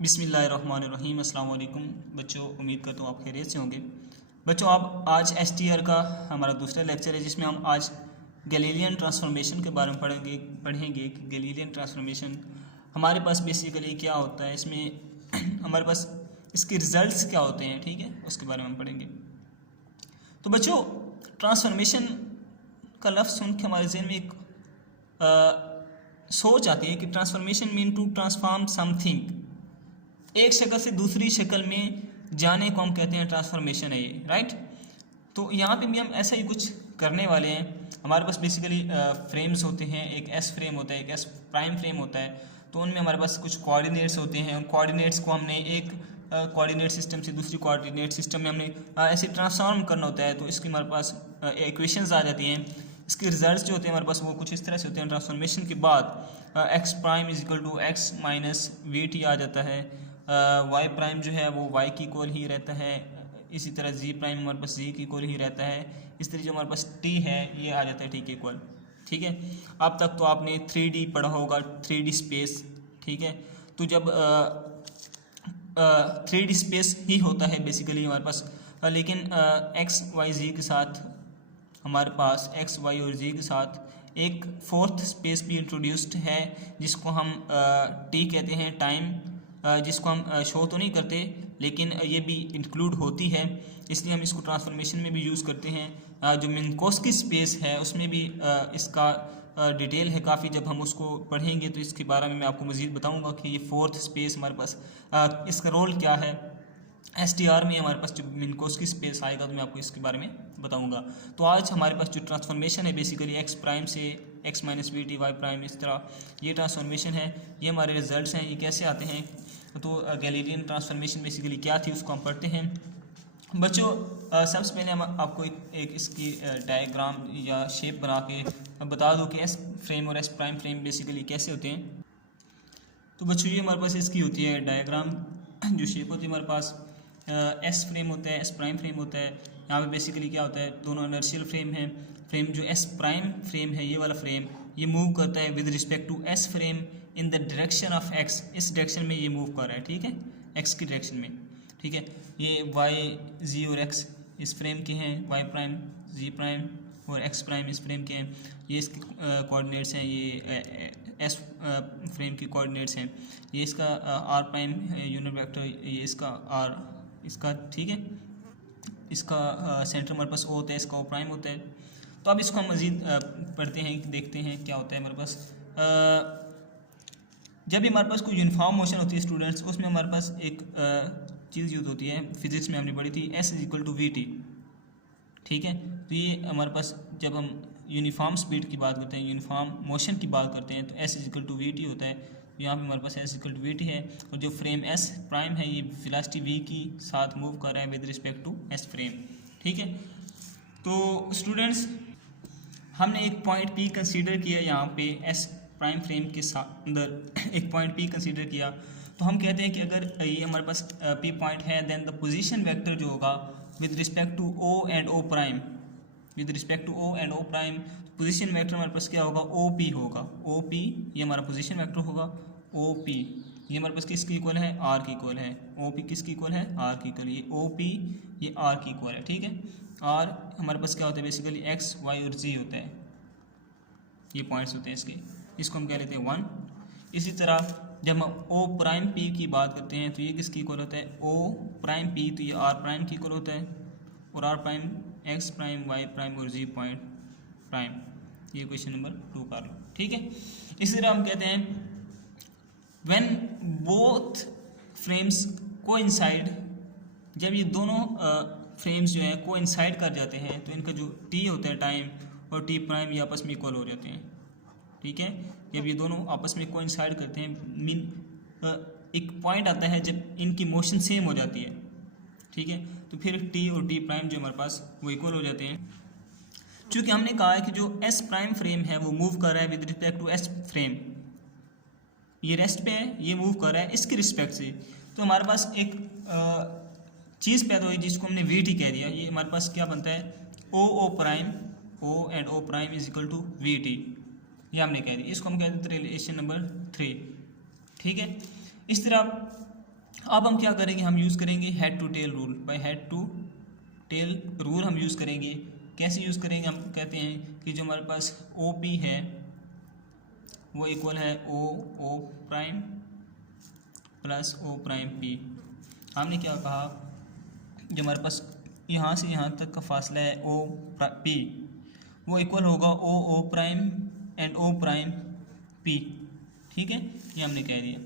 बिस्मिल्लाहिर्रहमानिर्रहीम। अस्सलाम वालेकुम बच्चों, उम्मीद करता हूँ आप खैरियत से होंगे। बच्चों, आप आज एसटीआर का हमारा दूसरा लेक्चर है जिसमें हम आज गैलीलियन ट्रांसफॉर्मेशन के बारे में पढ़ेंगे कि गैलीलियन ट्रांसफॉर्मेशन हमारे पास बेसिकली क्या होता है, इसमें हमारे पास इसके रिजल्ट्स क्या होते हैं, ठीक है, उसके बारे में हम पढ़ेंगे। तो बच्चों, ट्रांसफॉर्मेशन का लफ्ज़ सुन के हमारे जहन में एक सोच आती है कि transformation mean to transform something, एक शक्ल से दूसरी शक्ल में जाने को हम कहते हैं ट्रांसफॉर्मेशन है ये, राइट। तो यहाँ पे भी हम ऐसा ही कुछ करने वाले हैं। हमारे पास बेसिकली फ्रेम्स होते हैं, एक एस फ्रेम होता है, एक एस प्राइम फ्रेम होता है। तो उनमें हमारे पास कुछ कोऑर्डिनेट्स होते हैं। उन कोऑर्डिनेट्स को हमने एक कोऑर्डिनेट सिस्टम से दूसरी कोऑर्डिनेट सिस्टम में हमने ऐसे ट्रांसफॉर्म करना होता है। तो इसकी हमारे पास इक्वेशंस आ जाती हैं। इसके रिजल्ट्स जो होते हैं हमारे पास वो कुछ इस तरह से होते हैं। ट्रांसफॉर्मेशन के बाद X prime is equal to X minus V T आ जाता है। वाई प्राइम जो है वो वाई की इक्वल ही रहता है। इसी तरह जी प्राइम हमारे पास जी की इक्वल ही रहता है। इस तरह जो हमारे पास टी है ये आ जाता है टी के इक्वल, ठीक है। अब तक तो आपने 3D पढ़ा होगा, 3D स्पेस, ठीक है। तो जब 3D स्पेस ही होता है बेसिकली हमारे पास, लेकिन एक्स वाई जी के साथ हमारे पास एक्स वाई और जी के साथ एक फोर्थ स्पेस भी इंट्रोड्यूस्ड है जिसको हम टी कहते हैं, टाइम, जिसको हम शो तो नहीं करते लेकिन ये भी इंक्लूड होती है, इसलिए हम इसको ट्रांसफॉर्मेशन में भी यूज़ करते हैं। जो मिन्कोस्की स्पेस है उसमें भी इसका डिटेल है काफ़ी। जब हम उसको पढ़ेंगे तो इसके बारे में मैं आपको मज़ीद बताऊंगा कि ये फोर्थ स्पेस हमारे पास इसका रोल क्या है। एसटीआर में हमारे पास जो मिन्कोस्की स्पेस आएगा तो मैं आपको इसके बारे में बताऊंगा। तो आज हमारे पास जो ट्रांसफॉर्मेशन है बेसिकली एक्स प्राइम से X minus V T Y prime, इस तरह ये ट्रांसफॉर्मेशन है, ये हमारे रिजल्ट्स हैं, ये कैसे आते हैं। तो गैलीलियन ट्रांसफॉर्मेशन बेसिकली क्या थी उसको हम पढ़ते हैं। बच्चों, सबसे पहले हम आपको एक इसकी डायग्राम या शेप बना के बता दो कि एस फ्रेम और एस प्राइम फ्रेम बेसिकली कैसे होते हैं। तो बच्चों, ये हमारे पास इसकी होती है डायग्राम, जो शेप होती है हमारे पास एस फ्रेम होता है, एस प्राइम फ्रेम होता है। यहाँ पे बेसिकली क्या होता है, दोनों इनर्शियल फ्रेम हैं। फ्रेम जो एस प्राइम फ्रेम है, ये वाला फ्रेम, ये मूव करता है with respect to S frame in the direction of X, इस डायरेक्शन में ये मूव कर रहा है, ठीक है, एक्स की डायरेक्शन में, ठीक है। ये वाई जी और एक्स इस फ्रेम के हैं, वाई प्राइम जी प्राइम और एक्स प्राइम इस फ्रेम के हैं, ये इसके कोऑर्डिनेट्स हैं, ये एस फ्रेम की कोऑर्डिनेट्स हैं। ये इसका आर प्राइम यूनिट वेक्टर, ये इसका आर इसका, ठीक है। इसका सेंटर हमारे पास ओ होता है, इसका ओ प्राइम होता है। तो अब इसको हम मज़ीद पढ़ते हैं, देखते हैं क्या होता है हमारे पास। जब भी हमारे पास कोई यूनिफॉर्म मोशन होती है स्टूडेंट्स, उसमें हमारे पास एक चीज़ यूज़ होती है, फिजिक्स में हमने पढ़ी थी, S is equal to V T, ठीक है। तो ये हमारे पास जब हम यूनिफॉर्म स्पीड की बात करते हैं, यूनिफॉर्म मोशन की बात करते हैं, तो S is equal to V T होता है। यहाँ पे हमारे पास S equal to V T है, और जो फ्रेम एस प्राइम है ये वेलोसिटी वी की साथ मूव कर रहा है with respect to S frame, ठीक है। तो स्टूडेंट्स, हमने एक पॉइंट पी कंसीडर किया यहाँ पे एस प्राइम फ्रेम के साथ अंदर एक पॉइंट पी कंसीडर किया। तो हम कहते हैं कि अगर ये हमारे पास पी पॉइंट है, देन द पोजीशन वेक्टर जो होगा with respect to O and O prime, with respect to O and O prime, position vector हमारे पास क्या होगा, ओ पी होगा। ओ पी ये हमारा पोजीशन वेक्टर होगा। ओ पी ये हमारे पास किसकी इक्वल है, आर की इक्वल है। ओ पी किसकी इक्वल है, आर की इक्वल। ये ओ पी ये आर की इक्वल है, ठीक है। आर हमारे पास क्या होता है बेसिकली एक्स वाई और जी होता है, ये पॉइंट्स होते हैं इसके, इसको हम कह लेते हैं 1। इसी तरह जब हम ओ प्राइम पी की बात करते हैं तो ये किसकी इक्वल होता है, ओ प्राइम पी, तो ये आर प्राइम की इक्वल होता है, और R prime X prime Y prime और जी पॉइंट प्राइम। ये क्वेश्चन नंबर 2 कर लो, ठीक है। इसी तरह हम कहते हैं व्हेन बोथ फ्रेम्स कोइंसाइड, जब ये दोनों फ्रेम्स जो है कोइंसाइड कर जाते हैं तो इनका जो टी होता है टाइम और टी प्राइम ये आपस में इक्वल हो जाते हैं, ठीक है। जब ये दोनों आपस में कोइंसाइड करते हैं, मीन एक पॉइंट आता है जब इनकी मोशन सेम हो जाती है, ठीक है, तो फिर टी और टी प्राइम जो हमारे पास वो इक्वल हो जाते हैं। चूँकि हमने कहा है कि जो एस प्राइम फ्रेम है वो मूव कर रहा है with respect to S frame, ये रेस्ट पे है, ये मूव कर रहा है इसके रिस्पेक्ट से, तो हमारे पास एक चीज़ पैदा हुई जिसको हमने वी टी कह दिया। ये हमारे पास क्या बनता है, O O prime, O and O prime is equal to V T, ये हमने कह दिया। इसको हम कहते हैं रिलेशन नंबर 3, ठीक है। इस तरह अब हम क्या करेंगे, हम यूज़ करेंगे head to tail rule. By head to tail rule हम यूज़ करेंगे। कैसे यूज़ करेंगे, हम कहते हैं कि जो हमारे पास ओ पी है वो इक्वल है O prime plus O prime P. हमने क्या कहा, जो हमारे पास यहाँ से यहाँ तक का फासला है ओ पी वो इक्वल होगा O prime and O prime P. ठीक है, ये हमने कह दिया,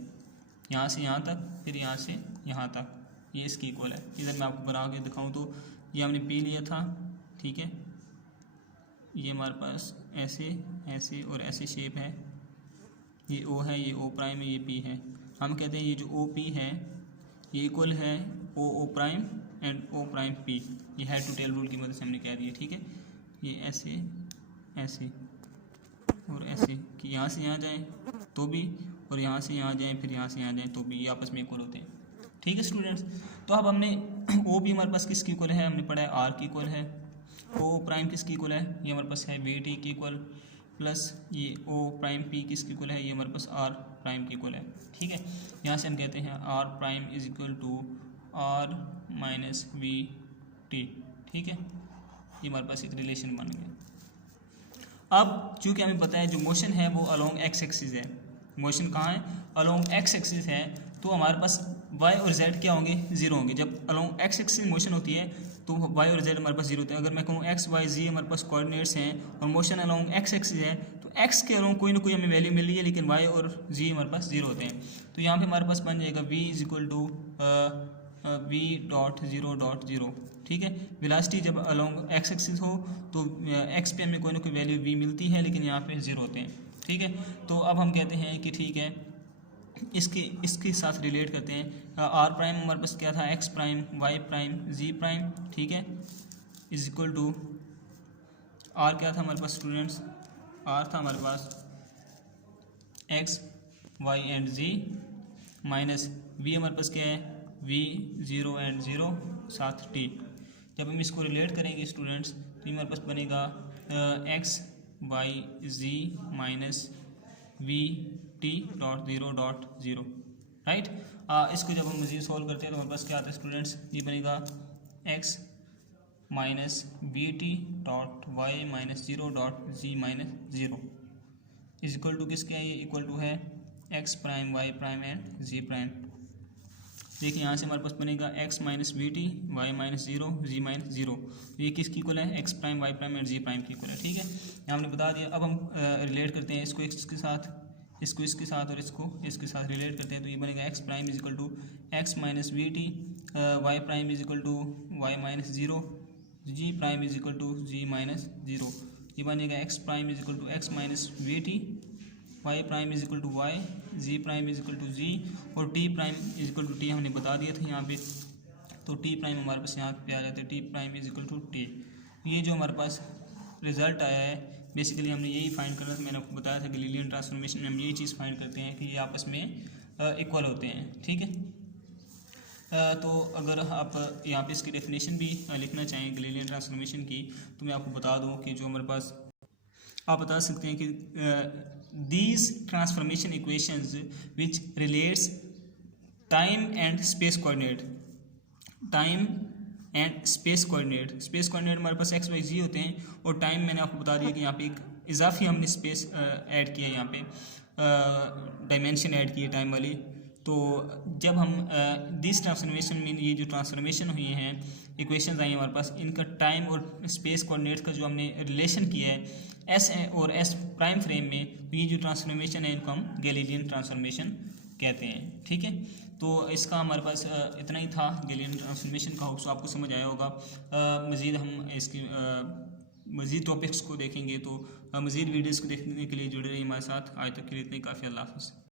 यहाँ से यहाँ तक फिर यहाँ से यहाँ तक ये इसकी इक्वल है। इधर मैं आपको बना के दिखाऊँ तो ये हमने पी लिया था। ठीक है, ये हमारे पास ऐसे ऐसे और ऐसे शेप है, ये ओ है, ये ओ प्राइम है, ये पी है। हम कहते हैं ये जो ओ पी है ये इक्वल है O prime and O prime P. ये हेड टू टेल रूल की मदद से हमने कह दिया। ठीक है, ये ऐसे ऐसे और ऐसे कि यहाँ से यहाँ जाएँ तो भी, और यहाँ से यहाँ जाएँ फिर यहाँ से यहाँ जाएँ तो भी, ये आपस में इक्वल होते हैं। ठीक है स्टूडेंट्स, तो अब हमने ओ भी हमारे पास किसकी इक्वल है, हमने पढ़ा है आर की इक्वल है। ओ प्राइम किसकी इक्वल है, ये हमारे पास है वी टी की इक्वल, प्लस ये ओ प्राइम पी किसकी इक्वल है, ये हमारे पास आर प्राइम की इक्वल है। ठीक है, यहाँ से हम कहते हैं R prime is equal to R minus V T. ठीक है, ये हमारे पास एक रिलेशन बन गया। अब चूँकि हमें पता है जो मोशन है वो अलोंग एक्स एक्सिस है, मोशन कहाँ है, अलोंग एक्स एक्सिस है, तो हमारे पास y और z क्या होंगे, जीरो होंगे। जब अलोंग एक्स एक्सिस मोशन होती है तो y और z हमारे पास जीरो होते हैं। अगर मैं कहूँ x y z हमारे पास कोऑर्डिनेट्स हैं और मोशन अलोंग एक्स एक्सिस है तो x के अलोंग कोई ना कोई हमें वैल्यू मिल रही है, लेकिन y और z हमारे पास जीरो होते हैं। तो यहाँ पे हमारे पास बन जाएगा v is equal to v dot zero dot zero. ठीक है, वेलोसिटी जब अलोंग एक्स एक्सिस हो तो x पे हमें कोई ना कोई वैल्यू v मिलती है, लेकिन यहाँ पे जीरो होते हैं। ठीक है, तो अब हम कहते हैं कि ठीक है इसके साथ रिलेट करते हैं। आर प्राइम हमारे पास क्या था, एक्स प्राइम वाई प्राइम जी प्राइम। ठीक है, इज इक्वल टू आर क्या था हमारे पास स्टूडेंट्स, आर था हमारे पास X Y and Z, minus V हमारे पास क्या है, वी जीरो एंड जीरो साथ टी। जब हम इसको रिलेट करेंगे स्टूडेंट्स तो हमारे पास बनेगा X Y Z minus V T dot zero dot zero. Right, इसको जब हम मज़ीद सॉल्व करते हैं तो हमारे पास क्या आता है स्टूडेंट्स, ये बनेगा X minus V T dot Y minus zero dot Z minus zero is equal to किसके है, ये इक्वल टू है X prime Y prime and Z prime. देखिए यहाँ से हमारे पास बनेगा X minus V T Y minus zero Z minus zero, ये किसकी इक्वल है, X prime Y prime and Z prime की इक्वल है। ठीक है, यहाँ हमने बता दिया। अब हम रिलेट करते हैं इसको इसके साथ, इसको इसके साथ और इसको इसके साथ रिलेट करते हैं तो ये बनेगा X prime is equal to X minus V T, Y prime is equal to Y minus zero, Z prime is equal to Z minus zero. ये बनेगा X prime is equal to X minus V T, Y prime is equal to Y, Z prime is equal to Z, और T prime is equal to T हमने बता दिया था यहाँ पे, तो टी प्राइम हमारे पास यहाँ पे आ जाता है T prime is equal to T. ये जो हमारे पास रिजल्ट आया है बेसिकली हमने यही फाइंड करना था। मैंने आपको बताया था गैलीलियन ट्रांसफॉर्मेशन में हम यही चीज़ फाइंड करते हैं कि ये आपस में इक्वल होते हैं। ठीक है, तो अगर आप यहाँ पे इसकी डेफिनेशन भी लिखना चाहें गैलीलियन ट्रांसफॉर्मेशन की तो मैं आपको बता दूँ कि जो हमारे पास आप बता सकते हैं कि these transformation equations which relates time and space coordinate, time and space coordinate, space coordinate हमारे पास x y z होते हैं, और टाइम मैंने आपको बता दिया कि यहाँ पे एक इजाफी हमने स्पेस ऐड किया है, यहाँ पे डायमेंशन ऐड की है टाइम वाली। तो जब हम दिस ट्रांसफॉर्मेशन में ये जो ट्रांसफॉर्मेशन हुई हैं इक्वेशंस आई हमारे पास, इनका टाइम और स्पेस कोऑर्डिनेट्स का जो हमने रिलेशन किया है एस और एस प्राइम फ्रेम में, तो ये जो ट्रांसफॉर्मेशन है इनको हम गैलीलियन ट्रांसफॉर्मेशन कहते हैं। ठीक है, तो इसका हमारे पास इतना ही था गैलीलियन ट्रांसफॉर्मेशन का। होप्स आपको समझ आया होगा। मज़ीद हम इसकी मज़ीद टॉपिक्स को देखेंगे तो मज़ीद वीडियोज़ को देखने के लिए जुड़े रहिए हमारे साथ। आज तक के लिए इतने काफ़ी। अल्लाह हाफ़िज़।